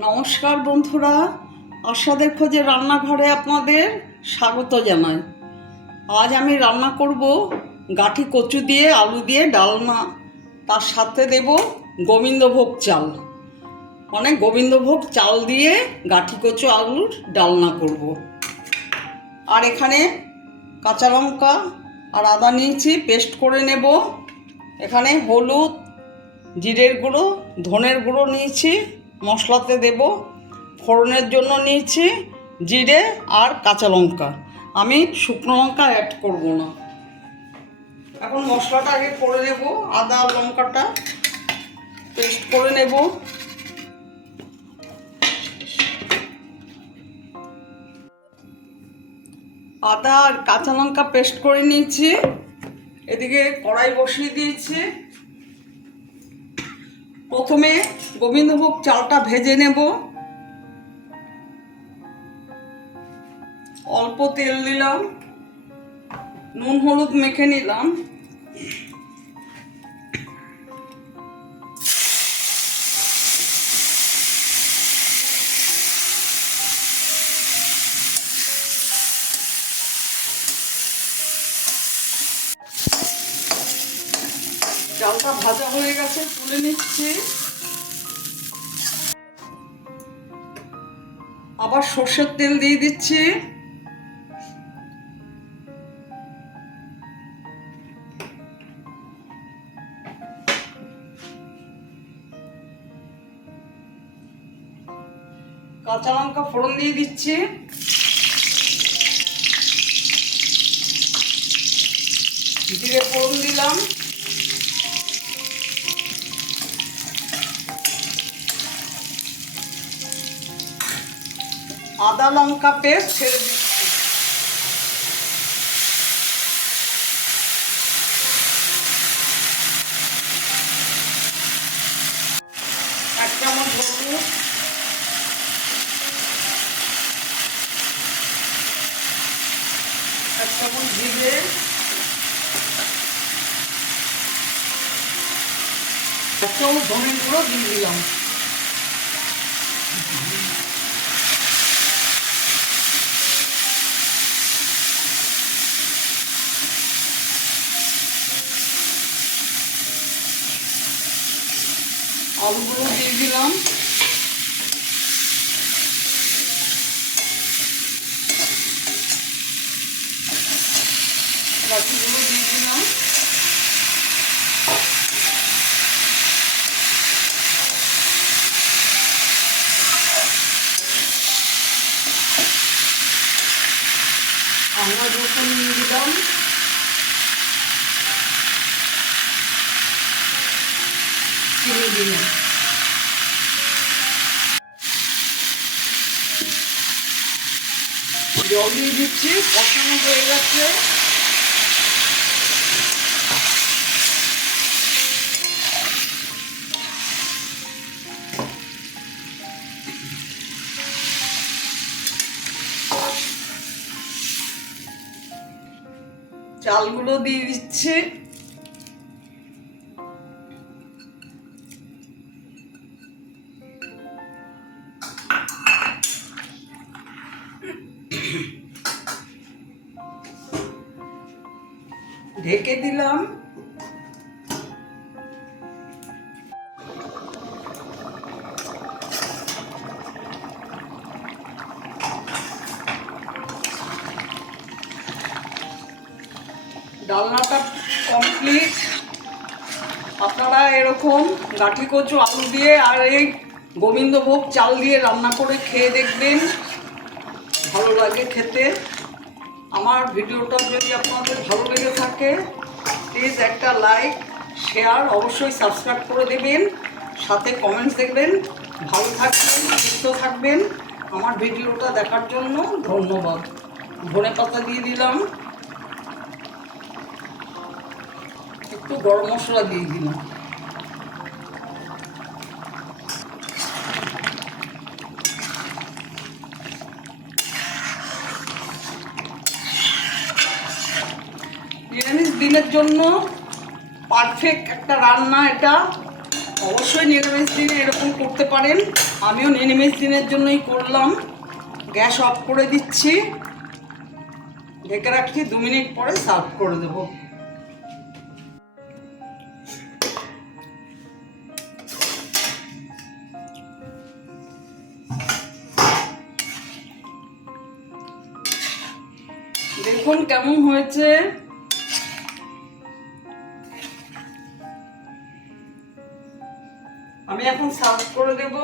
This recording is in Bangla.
নমস্কার বন্ধুরা আশাদের খোঁজে রান্নাঘরে আপনাদের স্বাগত জানাই। আজ আমি রান্না করব গাঠি কচু দিয়ে, আলু দিয়ে ডালনা তার সাথে দেব গোবিন্দভোগ চাল। মানে গোবিন্দভোগ চাল দিয়ে গাঠি কচু আলুর ডালনা করব। আর এখানে কাঁচা লঙ্কা আর আদা নিয়েছি, পেস্ট করে নেব। এখানে হলুদ, জিরের গুঁড়ো, ধনের গুঁড়ো নিয়েছি। মশলাতে দেব, ফোড়নের জন্য নিয়েছি জিরে আর কাঁচা লঙ্কা। আমি শুকনো লঙ্কা অ্যাড করব না। এখন মশলাটা আগে করে নেব, আদা, লঙ্কাটা পেস্ট করে নেব। আদা আর কাঁচা লঙ্কা পেস্ট করে নিয়েছি। এদিকে কড়াই বসিয়ে দিয়েছি। প্রথমে গোবিন্দভোগ চালটা ভেজে নেব। অল্প তেল দিলাম নুন হলুদ মেখে নিলাম। চালটা ভাজা হয়ে গেছে, তুলে নিচ্ছি। আবার সর্ষের তেল দিয়ে দিচ্ছি। কাঁচা লঙ্কা ফোড়ন দিয়ে দিচ্ছি। জিরে ফোড়ন দিলাম। আদা লঙ্কা পেস্ট ছেড়ে দিচ্ছি। এক চামচ হলুদ। এক চামচ জিরে। এক চামচ গুঁড়ো দিয়ে দিলাম। আলুগুলো দিয়ে দিলাম। বাকিগুলো দিয়ে দিলাম। আমরা রসুন দিয়ে দিলাম চিনি দিলাম জল দিয়ে দিচ্ছি কষানো হয়ে গেছে চালগুলো দিয়ে দিচ্ছি ঢেকে দিলাম। ডালনাটা কমপ্লিট আপনারা এরকম গাঠি কচু, আলু দিয়ে আর এই গোবিন্দভোগ চাল দিয়ে রান্না করে খেয়ে দেখবেন। ভালো লাগে খেতে। আমার ভিডিওটা যদি আপনাদের ভালো লেগে থাকে প্লিজ একটা লাইক শেয়ার অবশ্যই সাবস্ক্রাইব করে দেবেন। সাথে কমেন্টস দেখবেন। ভালো থাকবেন, সুস্থ থাকবেন। আমার ভিডিওটা দেখার জন্য ধন্যবাদ। ধনে পাতা দিয়ে দিলাম। একটু গরম মশলা দিয়ে দিলাম নিরামিষ দিনের জন্য পারফেক্ট একটা রান্না এটা। অবশ্যই নিরামিষ দিনে এরকম করতে পারেন। আমিও নিরামিষ দিনের জন্যই করলাম। গ্যাস অফ করে দিচ্ছি। ঢেকে রাখছি, দু মিনিট পরে সার্ভ করে দেবো। দেখুন কেমন হয়েছে। আমি এখন সার্ভ করে দেবো।